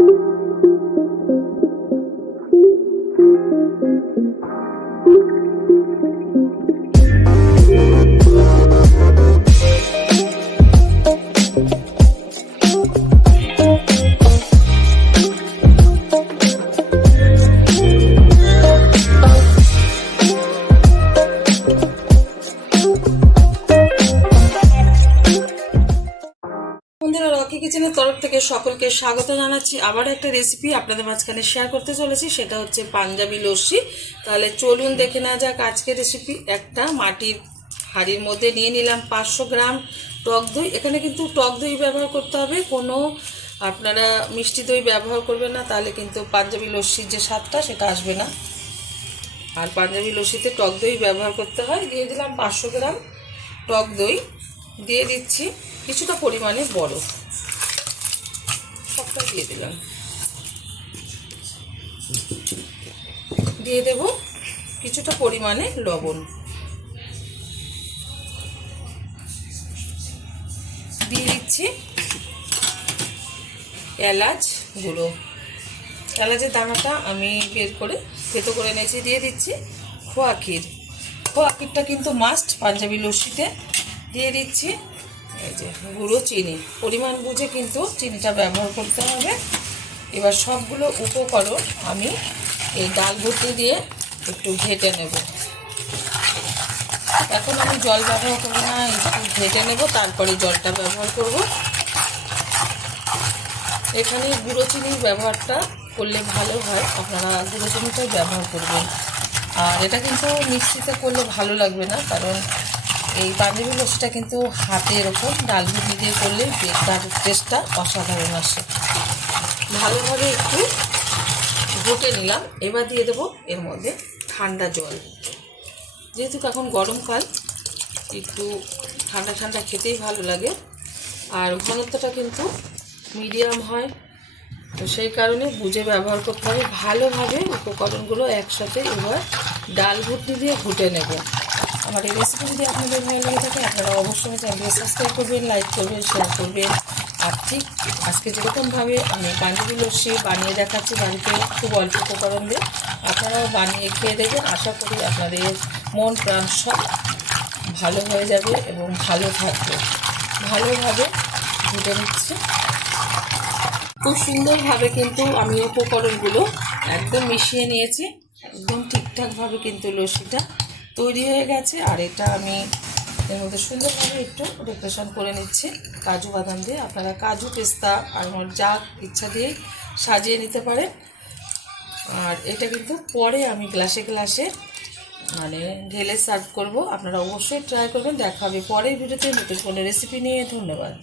Thank you. Rocky কিচেনের তরফ থেকে সকলকে স্বাগত জানাচ্ছি। আবার একটা রেসিপি আপনাদের মাঝখানে শেয়ার করতে চলেছি, সেটা হচ্ছে পাঞ্জাবি লস্যি। তাহলে চলুন দেখে নেওয়া যাক আজকের রেসিপি একটা মাটির হাঁড়ির মধ্যে নিয়ে নিলাম পাঁচশো গ্রাম টক দই। এখানে কিন্তু টক দই ব্যবহার করতে হবে। কোনো আপনারা মিষ্টি দই ব্যবহার করবেন না, তাহলে কিন্তু পাঞ্জাবি লস্যির যে স্বাদটা, সেটা আসবে না। আর পাঞ্জাবি লস্যিতে টক দই ব্যবহার করতে হয়। দিয়ে দিলাম পাঁচশো গ্রাম টক দই। দিয়ে দিচ্ছি কিছুটা পরিমাণে বরফ। সবটা দিয়ে দিলাম। দিয়ে দেব কিছুটা পরিমাণে লবণ। দিয়ে দিচ্ছি এলাচ গুঁড়ো। এলাচের দানাটা আমি বের করে থেতো করে নিয়েছি দিয়ে দিচ্ছি খোয়া ক্ষীর। খোয়া ক্ষীরটা কিন্তু মাস্ট পাঞ্জাবি লস্যিতে দিয়ে দিচ্ছি। এই যে গুঁড়ো চিনি। পরিমাণ বুঝে কিন্তু চিনিটা ব্যবহার করতে হবে। এবার সবগুলো উপকরণ আমি এই ডাল ভর্তি দিয়ে একটু ঘেটে নেব। এখন আমি জল ব্যবহার করব না, একটু ঘেটে নেব, তারপরে জলটা ব্যবহার করব। এখানে গুঁড়ো চিনির ব্যবহারটা করলে ভালো হয়। আপনারা গুঁড়ো চিনিটাই ব্যবহার করবেন। আর এটা কিন্তু মিক্সিতে করলে ভালো লাগবে না, কারণ এই পাঞ্জাবি লস্যিটা কিন্তু হাতে এরকম ডাল ভুটি দিয়ে করলে তার টেস্টটা অসাধারণ আসে। ভালোভাবে একটু ঘুটে নিলাম, এবার দিয়ে দেবো এর মধ্যে ঠান্ডা জল। যেহেতু এখন গরমকাল একটু ঠান্ডা ঠান্ডা খেতেই ভালো লাগে। আর ঘনত্বটা কিন্তু মিডিয়াম হয়, তো সেই কারণে বুঝে ব্যবহার করতে হবে। ভালোভাবে উপকরণগুলো একসাথে এবার ডাল ঘুটনি দিয়ে ঘুটে নেব। আমার এই রেসিপি যদি আপনাদের ভালো লেগে থাকে, আপনারা অবশ্যই চ্যানেলকে সাবস্ক্রাইব করবেন লাইক করবেন শেয়ার করবেন। আর ঠিক আজকে যেরকমভাবে আমি পাঞ্জাবি লস্যি বানিয়ে দেখাচ্ছি বাড়িতে খুব অল্প উপকরণ। দিয়ে আপনারাও বানিয়ে খেয়ে দেখবেন, আশা করি আপনাদের মন প্রাণ সব ভালো হয়ে যাবে এবং ভালো থাকবে। ভালোভাবে ঘুটে নিচ্ছে। খুব সুন্দরভাবে কিন্তু আমি উপকরণগুলো একদম মিশিয়ে নিয়েছি। একদম ঠিকঠাকভাবে কিন্তু লস্যিটা তৈরি হয়ে গেছে আর এটা আমি এর মধ্যে সুন্দরভাবে একটু ডেকোরেশন করে নিচ্ছি। কাজু বাদাম দিয়ে আপনারা কাজু পেস্তা আর আমার যা ইচ্ছা দিয়ে সাজিয়ে নিতে পারেন। আর এটা কিন্তু পরে আমি গ্লাসে গ্লাসে মানে ঢেলে সার্ভ করব। আপনারা অবশ্যই ট্রাই করবেন, দেখা হবে পরের ভিডিওতে নতুন কোনো রেসিপি নিয়ে, ধন্যবাদ।